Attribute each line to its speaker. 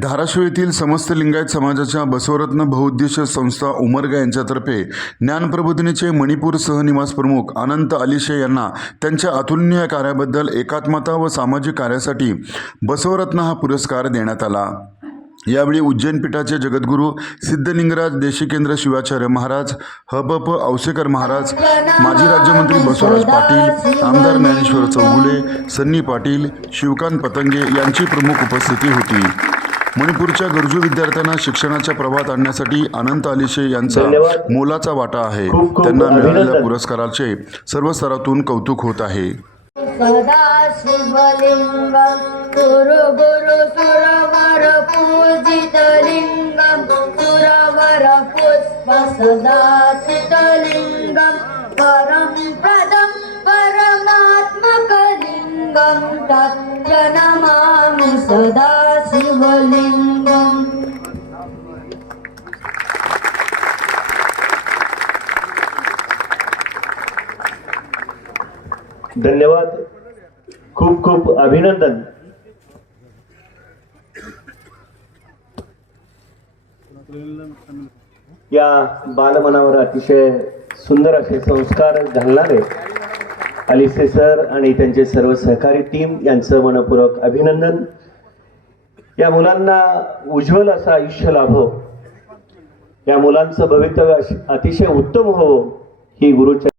Speaker 1: धाराशिव येथील समस्त लिंगायत समाजाच्या बसवरत्न बहुउद्देशीय संस्था उमरगा यांच्यातर्फे ज्ञानप्रबोधिनीचे मणिपूर सहनिवास प्रमुख अनंत अलिशे यांना त्यांच्या अतुलनीय कार्याबद्दल एकात्मता व सामाजिक कार्यासाठी बसवरत्न हा पुरस्कार देण्यात आला. यावेळी उज्जैन पीठाचे जगद्गुरू सिद्धलिंगराज देशिकेंद्र शिवाचार्य महाराज हबप औसेकर महाराज माजी राज्यमंत्री बसवराज पाटील आमदार ज्ञानेश्वर चौगुले सन्नी पाटील शिवकांत पतंगे यांची प्रमुख उपस्थिती होती. मणिपूरच्या गरजू विद्यार्थ्यांना शिक्षणाच्या प्रवाहात आणण्यासाठी अनंत अलिशे यांचा. मोलाचा वाटा आहे त्यांना मिळालेल्या. पुरस्काराचे सर्व स्तरातून कौतुक होत आहे
Speaker 2: परमात्मकलिङ्गं तत्र नमामि शिवलिङ्गम्
Speaker 3: धन्यवाद। खूप खूप अभिनंदन. या बालमनावर अतिशय सुंदर असे संस्कार घालणारे अलिसे सर आणि त्यांचे सर्व सहकारी टीम यांचं मनपूर्वक अभिनंदन. या मुलांना उज्ज्वल असं आयुष्य लाभो. या मुलांचं भवितव्य अतिशय उत्तम हो ही गुरुच्या